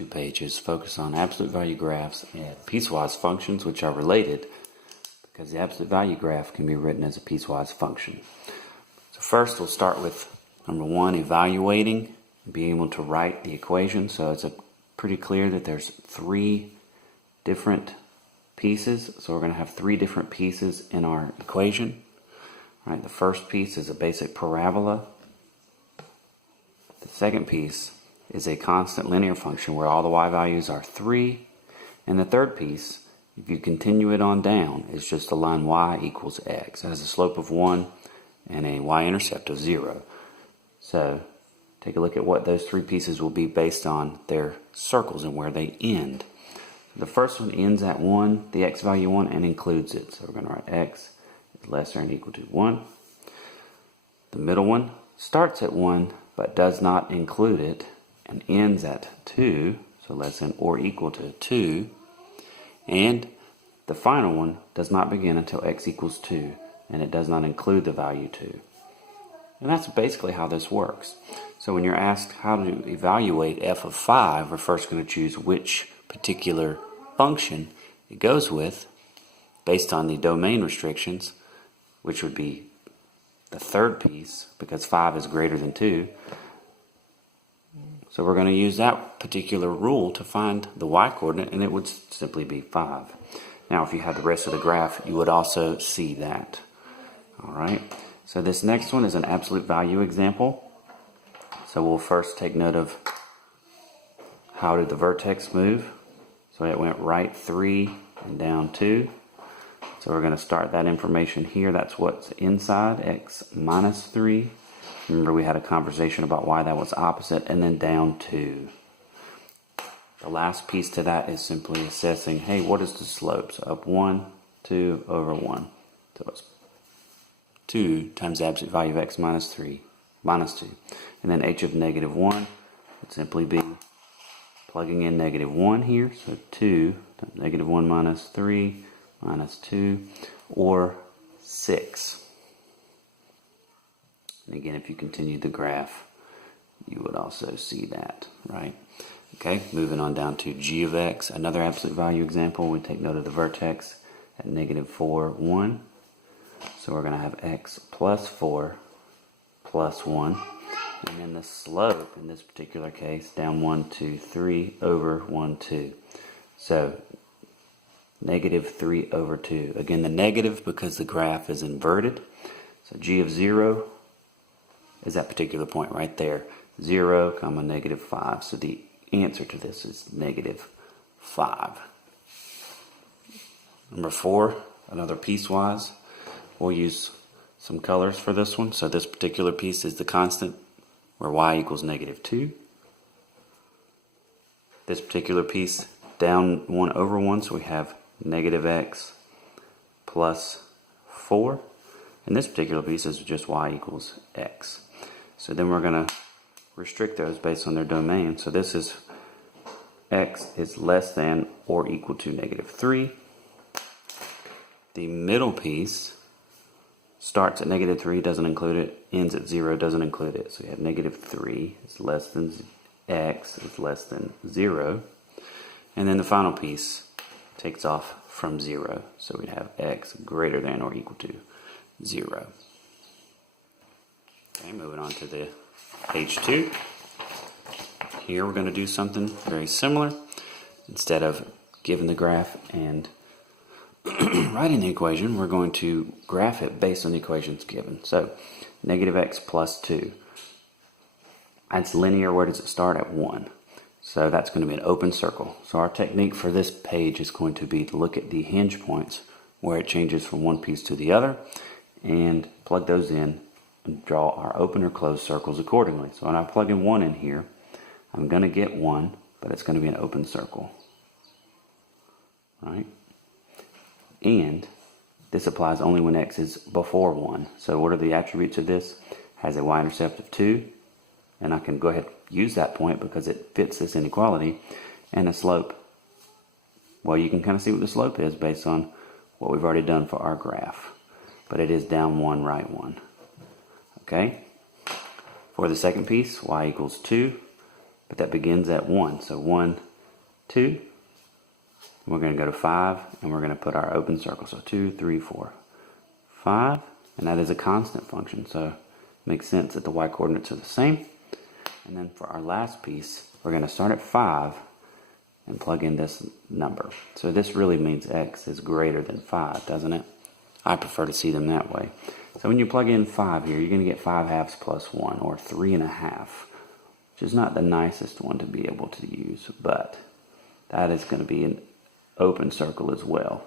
two pages focus on absolute value graphs and piecewise functions, which are related because the absolute value graph can be written as a piecewise function. So first we'll start with number one, evaluating, being able to write the equation. So it's pretty clear that there's three different pieces. So we're going to have three different pieces in our equation. All right, the first piece is a basic parabola. The second piece is a constant linear function where all the y values are 3. And the third piece, if you continue it on down, is just a line y equals x. It has a slope of 1 and a y-intercept of 0. So take a look at what those three pieces will be based on their circles and where they end. The first one ends at 1, the x value 1, and includes it. So we're going to write x is less than or equal to 1. The middle one starts at 1 but does not include it and ends at 2, so less than or equal to 2. And the final one does not begin until x equals 2, and it does not include the value 2. And that's basically how this works. So when you're asked how to evaluate f of 5, we're first going to choose which particular function it goes with based on the domain restrictions, which would be the third piece because 5 is greater than 2. So we're going to use that particular rule to find the y-coordinate, and it would simply be 5. Now if you had the rest of the graph, you would also see that. Alright, so this next one is an absolute value example. So we'll first take note of how did the vertex move. So it went right 3 and down 2. So we're going to start that information here. That's what's inside, x minus 3. Remember we had a conversation about why that was opposite, and then down 2. The last piece to that is simply assessing, hey, what is the slope? So up 1, 2, over 1. So it's 2 times the absolute value of x minus 3, minus 2. And then h of negative 1 would simply be plugging in negative 1 here. So 2 times negative 1 minus 3 minus 2, or 6. And again, if you continue the graph, you would also see that, right? Okay, moving on down to g of x, another absolute value example. We take note of the vertex at negative 4, 1. So we're going to have x plus 4 plus 1. And then the slope in this particular case, down 1, 2, 3 over 1, 2. So negative 3 over 2. Again, the negative because the graph is inverted. So g of 0 is that particular point right there. 0, comma, negative 5. So the answer to this is negative 5. Number 4, another piecewise. We'll use some colors for this one. So this particular piece is the constant where y equals negative 2. This particular piece down 1 over 1, so we have negative x plus 4. And this particular piece is just y equals x. So then we're going to restrict those based on their domain. So this is x is less than or equal to negative 3. The middle piece starts at negative 3, doesn't include it, ends at 0, doesn't include it. So we have negative 3 is less than x is less than 0. And then the final piece takes off from 0. So we'd have x greater than or equal to 0. Okay, moving on to the H2. Here we're going to do something very similar. Instead of giving the graph and writing the equation, we're going to graph it based on the equations given. So negative x plus 2. It's linear. Where does it start? At 1. So that's going to be an open circle. So our technique for this page is going to be to look at the hinge points where it changes from one piece to the other and plug those in and draw our open or closed circles accordingly. So when I plug in 1 in here, I'm going to get 1, but it's going to be an open circle. Right? And this applies only when x is before 1. So what are the attributes of this? Has a y-intercept of 2, and I can go ahead and use that point because it fits this inequality, and a slope. Well, you can kind of see what the slope is based on what we've already done for our graph. But it is down 1, right 1. Okay? For the second piece, y equals 2, but that begins at 1. So 1, 2. We're going to go to 5, and we're going to put our open circle. So 2, 3, 4, 5. And that is a constant function, so it makes sense that the y coordinates are the same. And then for our last piece, we're going to start at 5 and plug in this number. So this really means x is greater than 5, doesn't it? I prefer to see them that way. So when you plug in 5 here, you're going to get 5 halves plus 1, or 3 1/2, which is not the nicest one to be able to use, but that is going to be an open circle as well.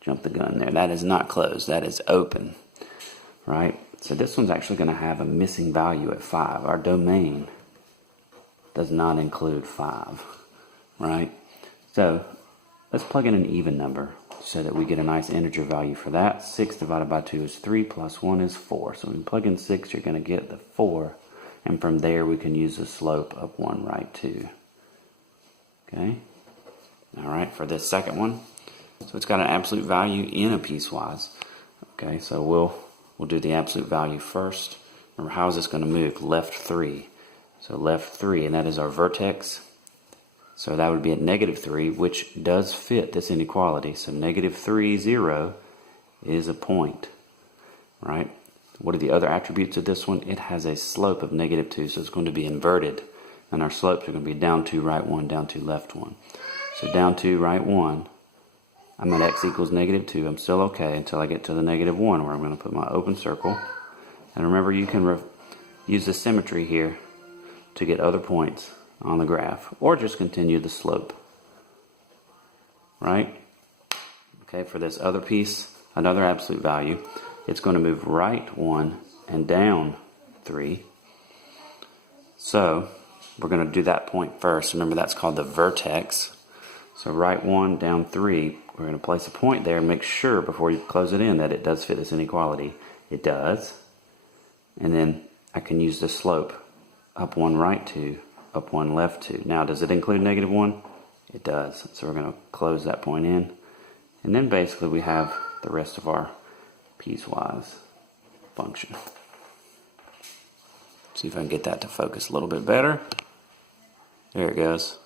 Jump the gun there. That is not closed. That is open, right? So this one's actually going to have a missing value at 5. Our domain does not include 5, right? So let's plug in an even number so that we get a nice integer value for that. 6 divided by 2 is 3, plus 1 is 4. So when you plug in 6, you're going to get the 4, and from there we can use the slope of 1 right 2. Okay? Alright, for this second one, so it's got an absolute value in a piecewise. Okay, so we'll do the absolute value first. Remember, how is this going to move? Left 3. So left 3, and that is our vertex. So that would be at -3, which does fit this inequality. So -3, 0 is a point, right? What are the other attributes of this one? It has a slope of -2, so it's going to be inverted. And our slopes are going to be down 2, right 1, down 2, left 1. So down 2, right 1, I'm at x equals -2. I'm still okay until I get to the -1, where I'm going to put my open circle. And remember, you can use the symmetry here to get other points on the graph, or just continue the slope, right? Okay, for this other piece, another absolute value, it's going to move right 1 and down 3. So we're going to do that point first. Remember, that's called the vertex. So right 1, down 3, we're going to place a point there and make sure before you close it in that it does fit this inequality. It does. And then I can use the slope, up 1, right 2, up 1, left 2. Now, does it include -1? It does. So we're going to close that point in. And then basically we have the rest of our piecewise function. See if I can get that to focus a little bit better. There it goes.